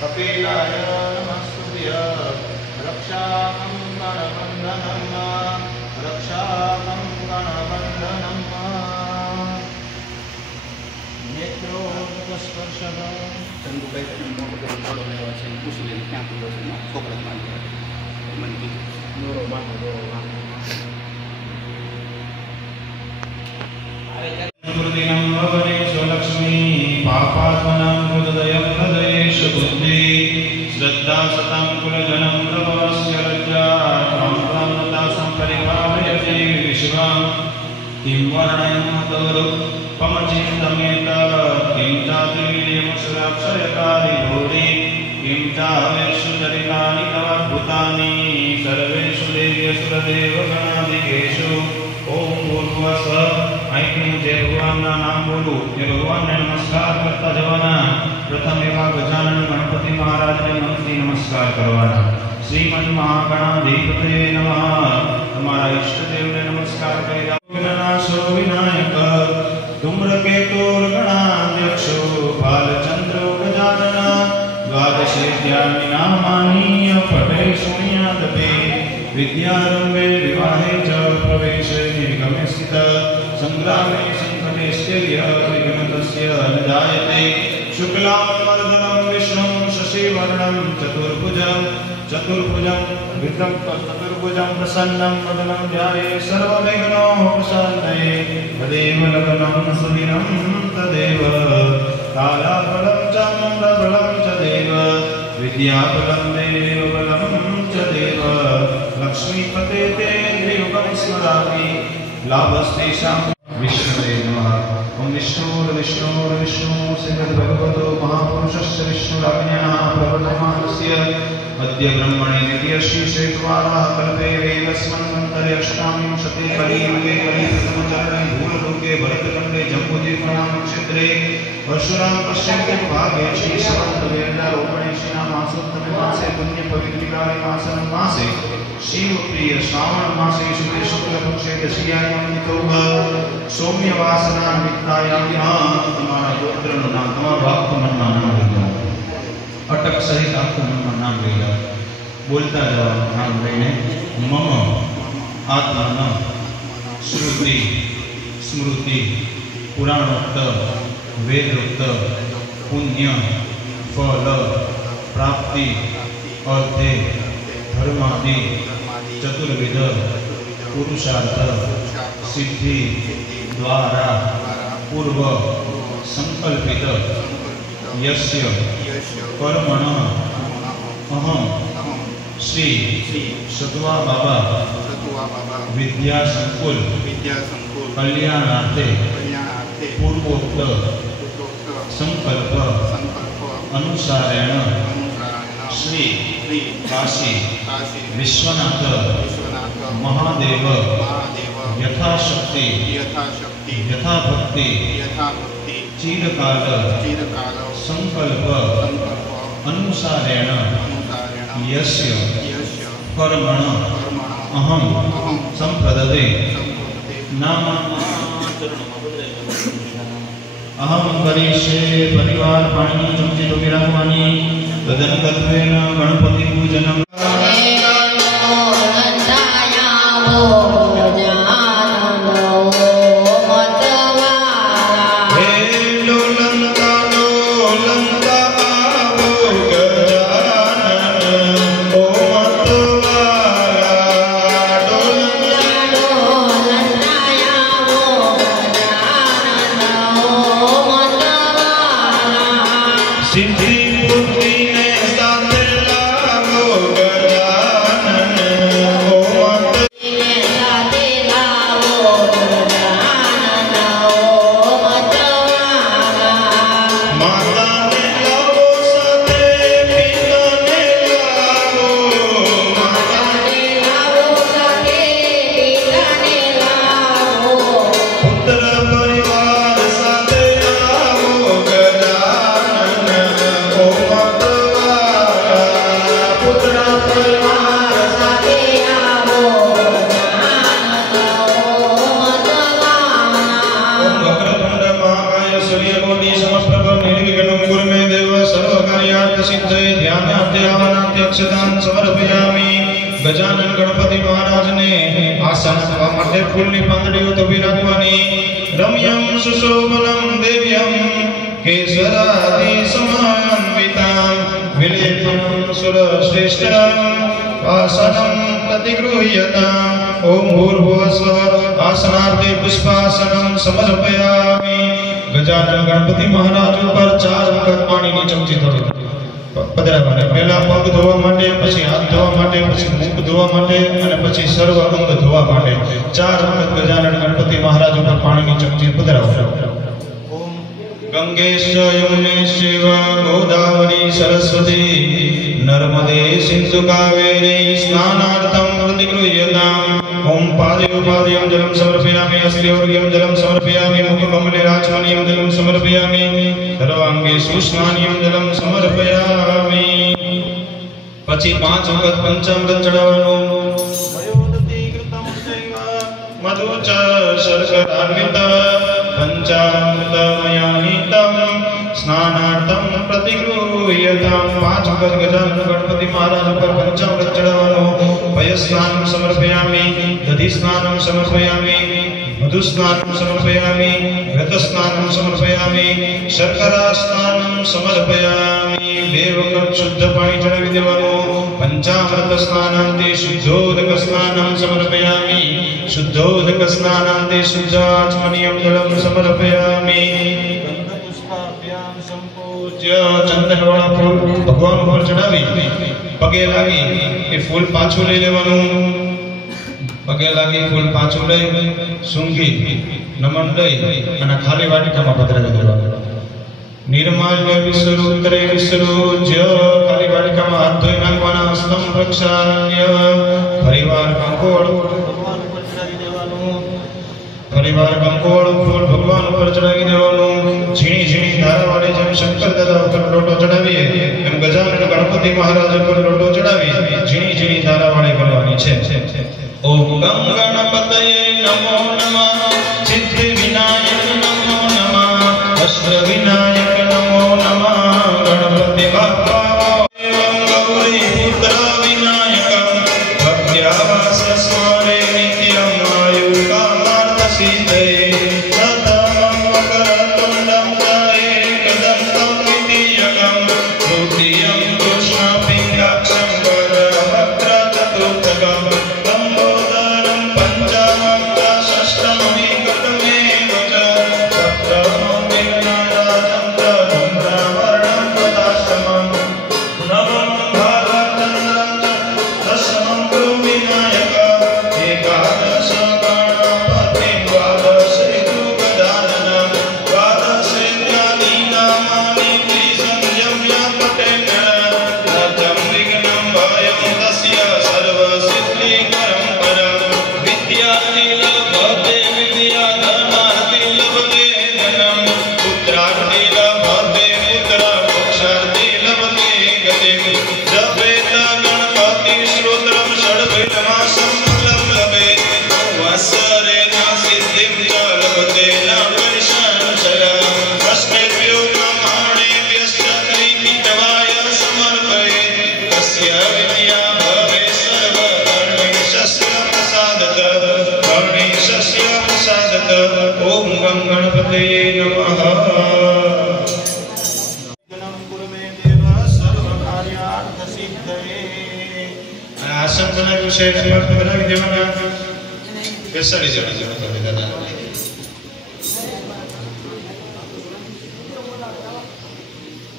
कपिलाय नमस्तुभ्य रक्षाकं गणबन्धनं रक्षाकं गणबन्धनं नेत्रोस्पर्शः चंदुभाई पूछले क्या छोकरा मन की गुरुदिनं भवनेषु लक्ष्मी पापात्मनां हृदयं हृदयेषु बुद्धि श्रद्धा सतां कुलजनं प्रभवस्य लज्जा त्वां सम्परिभावयति विश्वं किं वर्णयन्तरूपमचिन्तमेत किं चातिर्यमसुराक्षयकारि भूरि किं चावेषु चरितानि तवाद्भुतानि सर्वेषु देव्यसुरदेवगणादिकेषु ओम भूर्भुवस्सुः ऐक्यं जय भगवानना नाम बोलो ये भगवान ने नमस्कार करता जवाना प्रथम एवा गजानन गणपति महाराज ने मंत्री नमस्कार करवाना श्रीमन महागणाधिपते नमः हमारा इष्ट देव ने नमस्कार करेगा विनाशो विनायक धूम्रकेतुर गणाध्यक्षो बालचंद्रो गजानन द्वादशेद्यानि नामानि पठे शृणुयादपि विद्यारंभे विवाहे च प्रवेशे निर्गमे स्थितः संग्रामे संकटे स्थैर्यः विघ्नतस्य न जायते शुक्लांबरधरं विष्णुं शशिवर्णं चतुर्भुजं चतुर्भुजं प्रसन्नं वदनं ध्याये सर्वविघ्नोपशान्तये तदेव लग्नं सुदिनं तदेव कालाफलं च मन्दफलं च देव विद्याफलं देवबलं च देव लक्ष्मीपते ते त्रियुगं स्मरामि लाभस्तेषां विष्णवे नमः ओम विष्णु श्रीमद्भगवतो महापुरुषस्य विष्णुराज्ञया प्रवर्तमानस्य अद्य ब्रह्मणे नित्यश्रीश्वेतवाराः कल्पे वेदस्मन्वन्तरे अष्टाविंशति कलियुगे कलिप्रथमचरणे भूलोके भरतखण्डे जम्बूद्वीपनामक्षेत्रे परशुराम पश्चिमे भागे श्रीशवन्तवेदारोपणे श्रीनामासोत्तमे मासे पुण्यपवित्रिकाले मासनं मासे शिवप्रिय श्रावण मासे शुक्ल शुक्लपक्षे दशयायां नितोः सौम्यवासना नित्यायां तुम्हारा गोत्रનું નામ તમારું આખું મનમાં નામ લઈ અટક સહિત આખું મનમાં નામ લઈ લો બોલતા જાઓ નામ લઈને મમ આત્મન શ્રુતિ સ્મૃતિ પુરાણોક્ત વેદોક્ત પુણ્ય ફલ પ્રાપ્તિ અર્થે धर्मादि चतुर्विध पुरुषार्थ सिद्धि द्वारा पूर्व संकल्पित यस्य कर्मण अहम श्री सत्वा बाबा विद्या संकुल कल्याणार्थे पूर्वोक्त संकल्प अनुसारेण श्री काशी विश्वनाथ महादेव यथाशक्ति यथाभक्ति चिरकाल संकल्प अनुसारेण यस्य कर्मण अहम संप्रददे नाम अहम करिष्ये परिवार पाणी चमचे तो विराजमानी तदनुगत्वेन गणपति पूजनम सिद्धि बुद्धि ने साथ लाओ ગજાનન ગણપતિ મહારાજને આસન આપવા માટે ફૂલની પાંદડીઓ તોડી રાખવાની. રમ્યમ સુશોભનમ દેવ્યમ કેસરાદિ સમાન્વિતામ વિલેપમ સુરશ્રેષ્ઠમ આસનમ પ્રતિગૃહ્યતામ. ઓમ ભૂર્ભુવસ્સઃ આસનાર્થે પુષ્પાસનમ સમર્પયામિ. ગજાનન ગણપતિ મહારાજ ઉપર 4 વખત પાણીની ચમચી થોડી પધરાવવાના. પહેલા પગ ધોવા માટે, પછી હાથ ધોવા માટે, પછી મુખ ધોવા માટે અને પછી સર્વ અંગ ધોવા માટે 4 વખત ગજાનન ગણપતિ મહારાજ ઉપર પાણીની ચમચી પધરાવવાના. ઓમ ગંગેશ યમુનેશ્ચૈવ ગોદાવરી સરસ્વતી નર્મદે સિંધુ કાવેરી સ્નાનાર્થમ પ્રતિગૃહ્યતામ. ओम पादयोपादयं जलं समर्पयामि. अस्त्योर्घ्यं जलं समर्पयामि. मुखकमले राजमणीयं जलं समर्पयामि. सर्वांगे सुस्नानीयं जलं समर्पयामि. પછી 5 વખત પંચામૃત ચડાવવાનું. મયોદતી કૃતમ ચૈવ મધુચ શર્કરાન્વિત પંચામૃતમયાનિતમ સ્નાનાર્થમ પ્રતિગૃહ્યતામ. 5 વખત ગજાનન ગણપતિ મહારાજ ઉપર પંચામૃત ચડાવવાનું. पयस्नानं समर्पयामि. दधिस्नानं समर्पयामि. मधुस्नानं समर्पयामि. घृतस्नानं समर्पयामि. शर्करास्नानं समर्पयामि. 2 वखत शुद्ध पाणी चढ़ावी देवानुं. पंचामृत स्नानांते शुद्धोदक स्नानं समर्पयामि. शुद्धोदक स्नानांते शुद्धाचमनीयं जलं समर्पयामि. गंधपुष्पाभ्यां संपूज्य चंदनवाळा फूल भगवान पर चढ़ावी पगे लागी એ ફૂલ પાછું લઈ લેવાનું. પગે લાગી ફૂલ પાછું લઈ સૂંઘી નમન લઈ અને ખાલી વાટિકામાં પધરાવી દેવાનું. નિર્માલ્ય વિસરુત્રે વિસરુજ્ય ખાલી વાટિકામાં હાથ ધોઈ નાખવાના. સ્તમ પ્રક્ષાલ્ય પરિવાર કંકોળ ભગવાન ઉપર ચડાવી દેવાનું. પરિવાર કંકોળ ફૂલ ભગવાન ઉપર ચડાવી દેવાનું. ઝીણી ઝીણી ધારાવાળી જેમ શંકર દાદા ઉપર લોટો ચડાવીએ એમ ગજાનન ગણપતિ મહારાજ ઉપર લોટો ચડાવી ઝીણી ઝીણી ધારાવાળી કરવાની છે. ઓમ ગમ ગણપતયે નમો નમઃ. સિદ્ધિ વિનાયક નમો નમઃ. વસ્ત્ર વિનાયક નમો નમઃ. ગણપતિ બાપ્પા એવં ગૌરી પુત્ર વિનાયકં ભક્ત્યાવાસ સ્મરે નિત્યમ આયુ કામાર્થ સિદ્ધયે.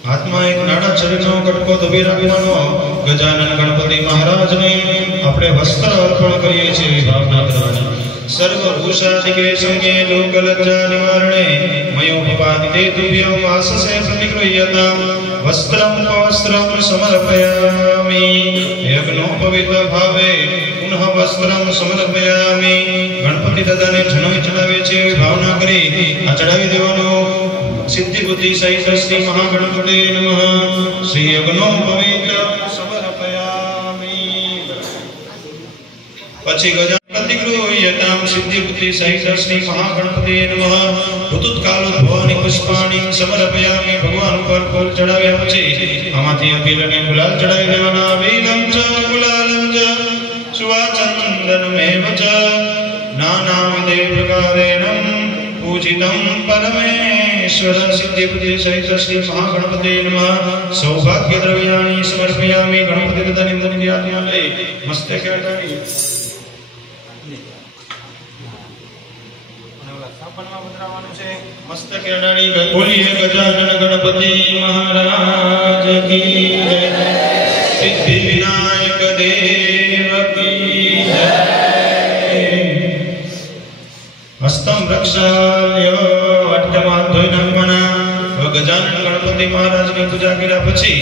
હાથમાં એક નાના છરીનો કટકો દબી રાખવાનો. ગજાનન ગણપતિ મહારાજને આપણે વસ્ત્ર અર્પણ કરીએ છીએ એવી ભાવના કરવાની. સર્વ ભૂષાદિકે સંગે લોક લજ્જા નિવારણે મયોપપાદિતે તુભ્યં વાસસે પ્રતિગૃહ્યતામ. વસ્ત્રમ પવસ્ત્રમ સમર્પયામિ. યજ્ઞોપવિત ભાવે પુનઃ વસ્ત્રમ સમર્પયામિ. ગણપતિ દાદાને જનોઈ ચડાવે છે એવી ભાવના કરી આ ચડાવી દેવાનું. સિદ્ધિ બુદ્ધિ સહિત શ્રી મહાગણપતે નમઃ. શ્રી યજ્ઞોપવિત સમર્પયામિ. પછી ગજાનન પ્રતિગૃહ્યતામ. સિદ્ધિ બુદ્ધિ સહિત શ્રી મહાગણપતે નમઃ. ઋતુકાલોદ્ભવાનિ પુષ્પાણિ સમર્પયામિ. ભગવાન ઉપર ફૂલ ચડાવ્યા પછી આમાંથી અબીલ અને ગુલાલ ચડાવી દેવાના. અબીલમ ચ ગુલાલમ ચ नानाविधे प्रकारेण पूजितं परमेश्वर सिद्धिबुद्धि सहित श्री महागणपते नमः। सौभाग्य द्रव्याणि समर्पयामि। गणपति दानी मुनियात्याले मस्तके अडाणी मस्तके अडाणी बोलिए गजानन गणपति महाराज की जय। सिद्धि विनायक देव की जय। हस्तम प्रक्षाल्य वटमाध्वनमना गजानन गणपति महाराज ની પૂજા કર્યા પછી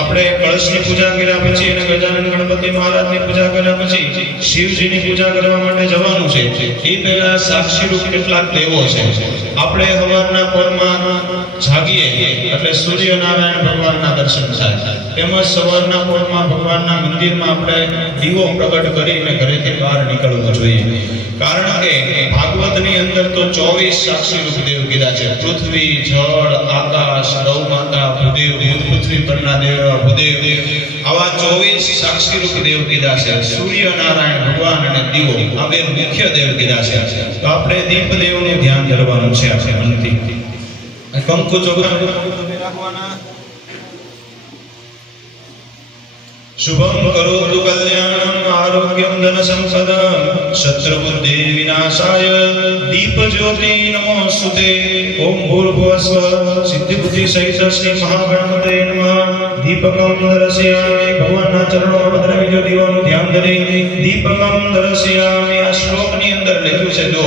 આપણે કળશની પૂજા કર્યા પછી અને ગજાનન ગણપતિ મહારાજની પૂજા કર્યા પછી શિવજીની પૂજા કરવા માટે જવાનું છે। એ પહેલા સાક્ષી રૂપ કેટલાક દેવો છે। આપણે સવારના પોરમાં જાગીએ એટલે સૂર્યનારાયણ ભગવાનના દર્શન થાય। તેમજ સવારના પોરમાં ભગવાનના મંદિરમાં આપણે દીવો પ્રગટ કરીને ઘરેથી બહાર નીકળવું જોઈએ। કારણ કે ભાગવતની અંદર તો 24 સાક્ષી રૂપ દેવ કીધા છે। પૃથ્વી, જળ, આકાશ, ગૌ માતા, ભૂદેવ, પૃથ્વી પરના દેવ, ભૂદેવ, આવા 24 સાક્ષી રૂપ દેવ કીધા છે। સૂર્યનારાયણ ભગવાન અને દીવો આ બે મુખ્ય દેવ કીધા છે। તો આપણે દીપ દેવનું ધ્યાન ધરવાનું છે। આપણે મનથી કંકુ ચોખા રાખવાના। शुभम करोतु कल्याणम आरोग्यम धन संपदम शत्रुबुद्धि विनाशाय दीप ज्योति नमोस्तुते। ओम भूर्भुवस्व सिद्धिबुद्धि सहित श्री महागणपते नमः। दीपकम दर्शयामि। भगवानना चरणों में द्रव्य दीવાનું ધ્યાન ધરી दीपकम दर्शयामि। આ શ્લોકની અંદર લખ્યું છે જો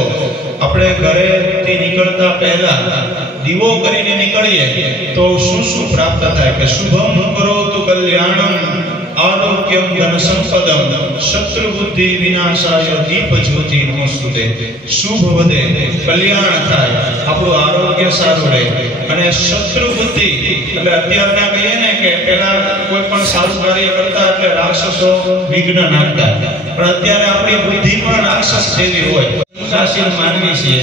આપણે ઘરેથી નીકળતા પહેલા દીવો કરીને નીકળીએ તો શું શું પ્રાપ્ત થાય કે શુભમ કરોતુ કલ્યાણમ आरोग्यम धन संपदम शत्रु बुद्धि विनाशाय दीप ज्योति नमोस्तुते। शुभ वदे कल्याण थाय આપણું આરોગ્ય સારું રહે અને શત્રુ બુદ્ધિ એટલે અત્યારના કહીએ ને કે પહેલા કોઈ પણ સારું કાર્ય કરતા એટલે રાક્ષસો વિઘ્ન નાખતા પણ અત્યારે આપણી બુદ્ધિ પણ રાક્ષસ જેવી હોય। સાસીર માનવી છે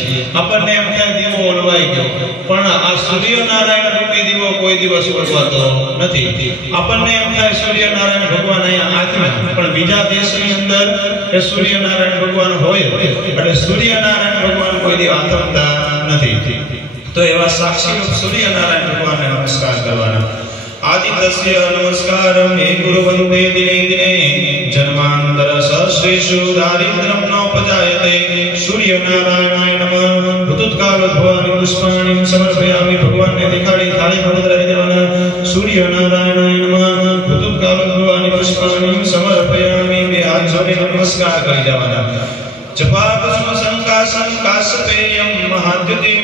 આપણને એમ થાય દીવો ઓલવાઈ ગયો પણ આ સૂર્યનારાયણ રૂપી દીવો કોઈ દિવસ ઓલવાતો નથી। આપણને એમ થાય સૂર્યનારાયણ ભગવાન અહીંયા આત્મા પણ બીજા દેશની અંદર એ સૂર્યનારાયણ ભગવાન હોય એટલે સૂર્યનારાયણ ભગવાન કોઈ દિવસ આત્મતા નથી। तो एवा साक्षी रूप सूर्यनारायण भगवान ने नमस्कार करवाना। आदित्यस्य नमस्कारम हे गुरु वंदे दिने दिने जन्मांतर सहस्रेषु दारिद्र्यं नोपजायते। सूर्यनारायणाय नमः। ऋतुकालोद्भवानि पुष्पाणि समर्पयामि। भगवान ने दिखाड़ी थाली में उतराई देवाना। सूर्यनारायणाय नमः। ऋतुकालोद्भवानि पुष्पाणि समर्पयामि। बे हाथ जोड़ी नमस्कार करी देवाना। जपाकुसुम संकाशं काशपेयं महाद्युतिं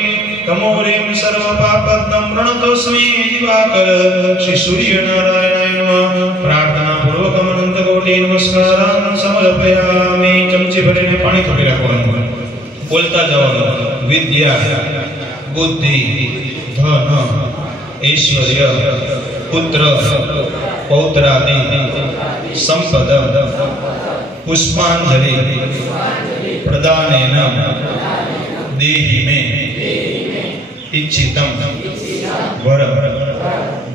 तमोरिं सर्वपापदं प्रणतोस्मि दिवाकर। श्री सूर्यनारायणाय नमः। प्रार्थना पूर्वक अनंत कोटि नमस्कारान् समर्पयामि। चमची भरीने पाणी थोड़ी राखવાનું बोलता જવાનું। विद्या बुद्धि धन ऐश्वर्य पुत्र पौत्रादि संपद पुष्पांजलि प्रदानेन देहि मे इच्छितं वरं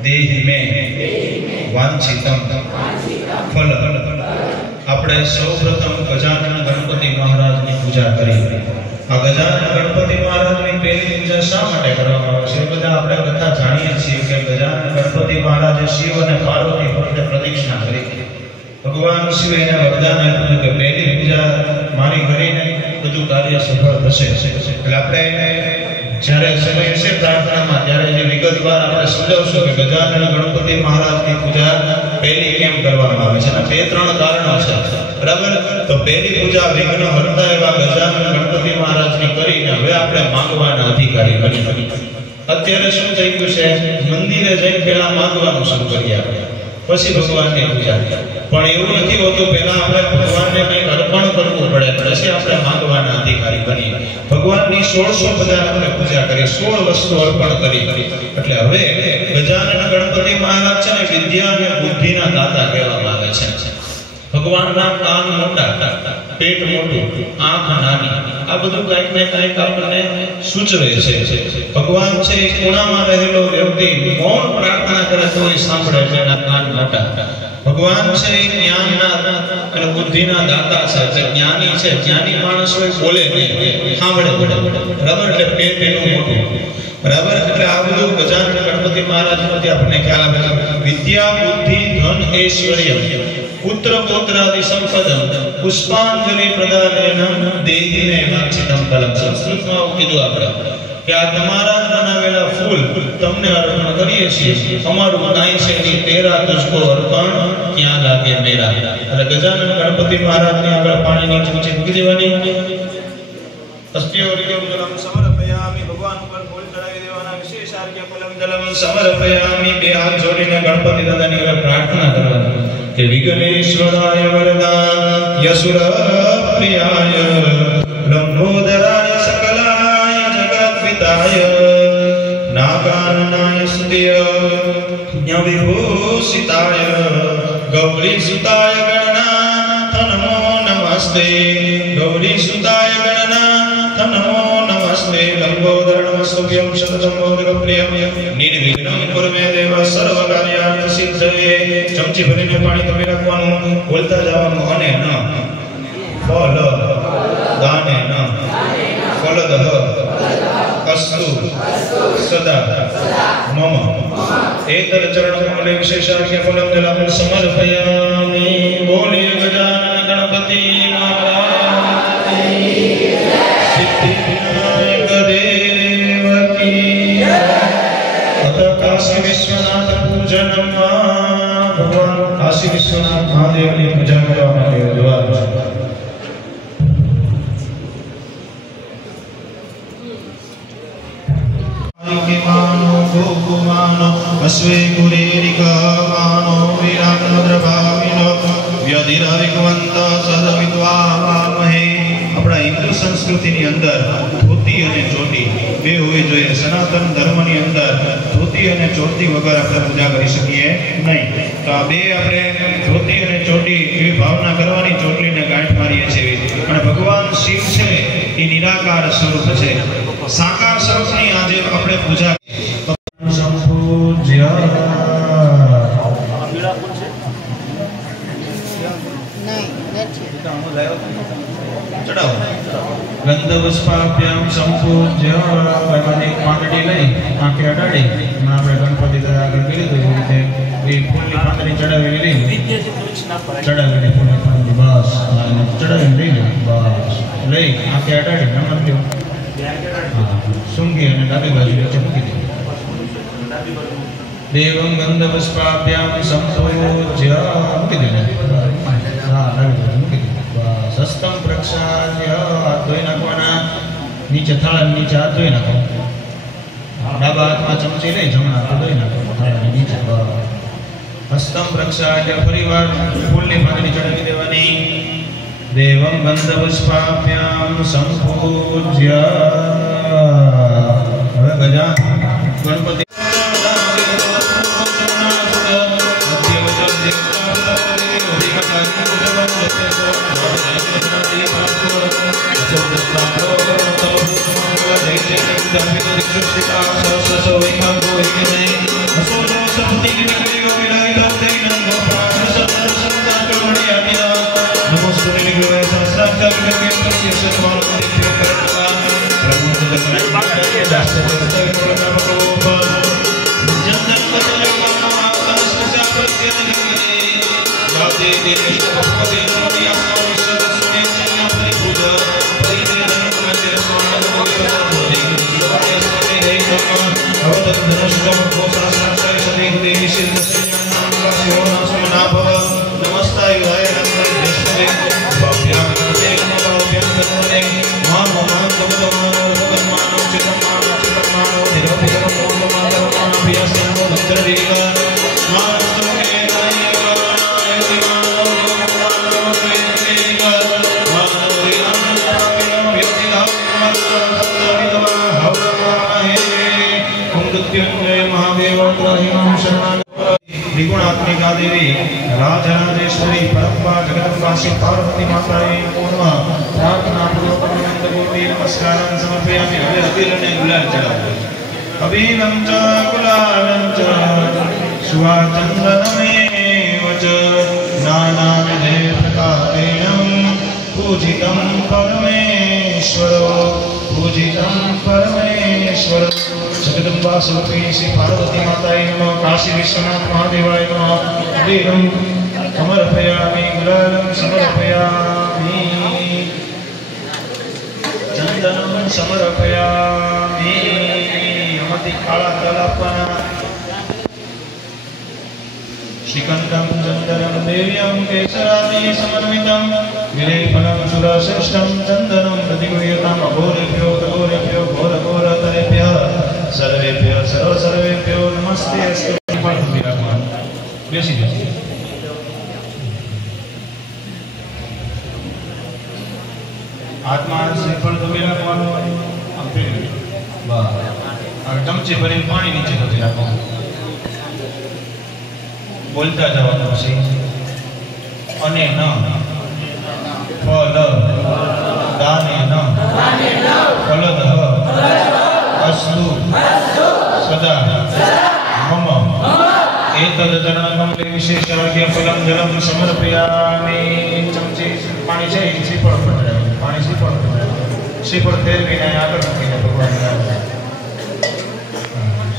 देहि मे वांछितं फल। આપણે સૌપ્રથમ ગજાનન ગણપતિ મહારાજની પૂજા કરી। આ ગજાનન ગણપતિ મહારાજની પહેલી પૂજા શા માટે કરવામાં આવે છે? બધા આપણે કથા જાણીએ છીએ કે ગજાનન ગણપતિ મહારાજે શિવ અને પાર્વતી ફરતે પ્રદક્ષિણા કરી। ભગવાન શિવે એને વરદાન આપ્યું કે પહેલી પૂજા મારી કરીને બધું કાર્ય સફળ થશે। એટલે આપણે જ્યારે સમય હશે પ્રાર્થનામાં ત્યારે જે વિગતવાર આપણે સમજાવશું કે ગજાનન ગણપતિ મહારાજની પૂજા પહેલી કેમ કરવામાં આવે છે અને બે ત્રણ કારણો છે બરાબર। તો પહેલી પૂજા વિઘ્ન હરતા એવા ગજાનન ગણપતિ મહારાજની કરીને હવે આપણે માંગવાના અધિકારી બની। અત્યારે શું થઈ ગયું છે મંદિરે જઈને પહેલા માંગવાનું શરૂ કરીએ આપણે પછી ભગવાનની પૂજા। પણ એવું નથી હોતું પહેલા આપણે ભગવાનને કંઈક અર્પણ કરવું પડે પછી આપણે માંગવાના અધિકારી બનીએ। ભગવાનની 1600 બધા આપણે પૂજા કરી 16 વસ્તુ અર્પણ કરી। એટલે હવે ગજાનન ગણપતિ મહારાજ છે ને વિદ્યા અને બુદ્ધિના દાતા કહેવામાં આવે છે। ભગવાનના કાન મોટા પેટ મોટું આંખ નાની આ બધું કંઈક ને કંઈક આપણને સૂચવે છે। ભગવાન છે ખૂણામાં રહેલો વ્યક્તિ મૌન પ્રાર્થના કરે તો એ સાંભળે છે એના કાન મોટા ભગવાન છે એ જ્ઞાનના અને બુદ્ધિના દાતા છે, એટલે જ્ઞાની છે. જ્ઞાની માણસ હોય બોલે નહીં, સાંભળે બરાબર, એટલે પેટ એનું મોટું બરાબર. એટલે આ બધું ગજાનન ગણપતિ મહારાજ માંથી આપણને ખ્યાલ આવે છે. વિદ્યા બુદ્ધિ ધન ઐશ્વર્ય પુત્ર પૌત્રાદિ સંપદમ પુષ્પાંજલિ પ્રદાનેન દેહિને વાંછિતમ ફલમ. સંસ્કૃતમાં કીધું આપણે કે આ તમારા બનાવેલા ફૂલ તમને અર્પણ કરીએ છીએ, અમારું કાંઈ છે નહીં, તેરા તુજકો અર્પણ ક્યાં લાગે મેરા. એટલે ગજાનન ગણપતિ મહારાજની આગળ પાણીની ચમચી મૂકી દેવાની. અસ્ત્યોર્ઘ્યમ જલમ સમર્પયામિ, ભગવાન ઉપર ફૂલ ચડાવી દેવાના. વિશેષ આર્ઘ્ય ફલમ જલમ સમર્પયામિ. બે હાથ જોડીને ગણપતિ દાદાની આગળ પ્રાર્થના કરવાની કે વિઘ્નેશ્વરાય વરદાય યસુર પ્રિયાય લંબોદરાય સકલાય જગદ્વિતાય નાગાનનાય સ્તુત્ય જ્ઞવિભૂષિતાય ગૌરી સુતાય ગણનાથ નમો નમસ્તે. ગૌરી સુતાય ગણનાથ નમો નમસ્તે. લંબોદર નમસ્તુભ્યં શતતમ મોદકપ્રિયં નિર્વિઘ્नं કુર્મે દેવ સર્વકાર્યાર્થ સિદ્ધયે. ચમચી ભરીને પાણી તમે રાખવાનું, બોલતા જવાનું. અને ન ફલ દાને ન ફલદઃ અસ્તુ સદા મમ એતર ચરણ કમલે વિશેષાર્ઘ્ય ફલમ જલમ સમર્પયામિ. બોલીએ ગજાનન ગણપતિ મહારાજ સિદ્ધિ વિનાયક દેવ કી. અત કાશી વિશ્વનાથ પૂજનમ. ભગવાન કાશી વિશ્વનાથ મહાદેવની પૂજા કરવા માટે જવા गोकुमानो अश्वे कुरेरिकमानो वीराग्नद्रभाविनो व्यधिरविकवंत सदविद्वामहे. આપણા હિન્દુ સંસ્કૃતિની અંદર ધોતી અને ચોટી બે હોવી જોઈએ. સનાતન ધર્મની અંદર ધોતી અને ચોટી વગર આપણે પૂજા કરી શકીએ નહીં. તો આ બે આપણે ધોતી અને ચોટી એવી ભાવના કરવાની, ચોટલીને ગાંઠ મારીએ છીએ. અને ભગવાન શિવ છે એ નિરાકાર સ્વરૂપ છે, સાકાર સ્વરૂપની આજે આપણે પૂજા સંપૂજ્ય. ચડાવો ગંધપુષ્પાભ્યામ સંપૂજ્ય. એમાંથી પાંદડી લઈ આંખે અડાડી આપણે ગણપતિ દાદા આગળ કરી દીધું. એ રીતે એ ફૂલની પાંદડી ચડાવેલી લઈ ચડાવેલી ફૂલની પાંદડી બસ ચડાવીને લઈ લો. બસ લઈ આંખે અડાડી નમન દો. સુંગી અને ડાબી બાજુ નીચે મૂકી દો. દેવં ગંધપુષ્પાભ્યામ સંપૂજ્ય મૂકી દે. હા ડાબી બાજુ મૂકી દે. બસ હસ્તમ પ્રક્ષાલ્ય. હાથ ધોઈ નાખવાના. નીચે થાળા નીચે હાથ ધોઈ નાખો. ડાબા હાથમાં ચમચી લઈ જમણા હાથ ધોઈ નાખો થાળાની નીચે. હસ્તમ પ્રક્ષાલ્ય. ફરીવાર ફૂલની પાંદડી ચડાવી દેવાની. દેવં ગંધપુષ્પાભ્યામ સંપૂજ્ય. હવે ગજા ગણપતિ त्रिगुणात्मिका देवी राजराजेश्वरी परम्परा जगदम्बासी पार्वती माताए पूर्णा प्रार्थना पूर्वक नमस्ते नमस्कारं समर्पयामि. હવે અબીલ અને ગુલાલ ચડાવો. અબીલં ચ ગુલાલં ચ સુવાચંદનમેવ ચ च नानाविधे प्रकारेण पूजितं परमेश्वरो पूजितं परमेश्वरो। जगदम्बास्वरूपी श्री पार्वती माताय नमः। काशी विश्वनाथ महादेवाय नमः। वीरं समर्पयामि गुलालं समर्पयामि चंदनं समर्पयामि। अमति काला तलपना श्रीकंठं चंदनं देव्यं केसरादि समन्वितं विलेपनं सुरश्रेष्ठं चंदनं प्रतिगृह्यताम्। अघोरेभ्यो घोरेभ्यो घोरघोरतरेभ्यः सर्वेभ्यो सर्वेभ्यो नमस्ते अस्तु। बेसी जाओ। आत्मा श्रीफल दबी રાખવાનું આમ ફેરવી બસ હવે ચમચી ભરીને પાણી નીચે દબી રાખવાનું બોલતા જવાનું છે અને ન ફલ દાને ન ફલદ અસ્તુ સદા મમ एतद् चरणकमले विशेषराज्ञ फलं जलं समर्पयामि। चमची पानी છે શ્રીફળ પધરાવે પાણી શ્રીફળ પધરાવે શ્રીફળ ફેરવીને આગળ મૂકીને ભગવાનને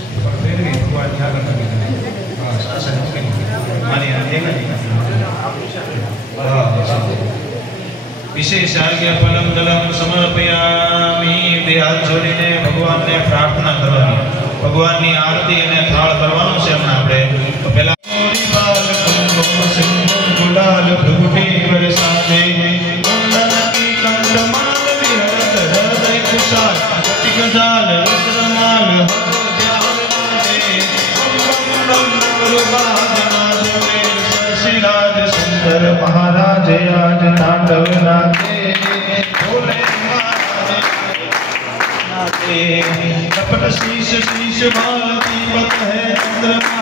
શ્રીફળ ફેરવી ભગવાનને આગળ મૂકીને હા શાસન મૂકીને મારી દેખાડી विशेष आज्ञा फलं जलं समर्पयामि। બે હાથ જોડીને ભગવાનને પ્રાર્થના કરવાની ભગવાનની આરતી અને થાળ કરવાનો છે હમણાં આપણે તો પહેલા गुलाल भृगुटी वरसादे कुंडल की कंठमाल विहरत हृदय कुशाल टिकजाल रत्नमाल ध्यान नादे बम गुरुबादनाद वेद सरसिराज सुंदर महाराज आज तांडव नाचे भोले नाचे कपट शीश शीश मालती मत है चंद्रमा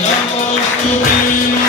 नमोस्तुते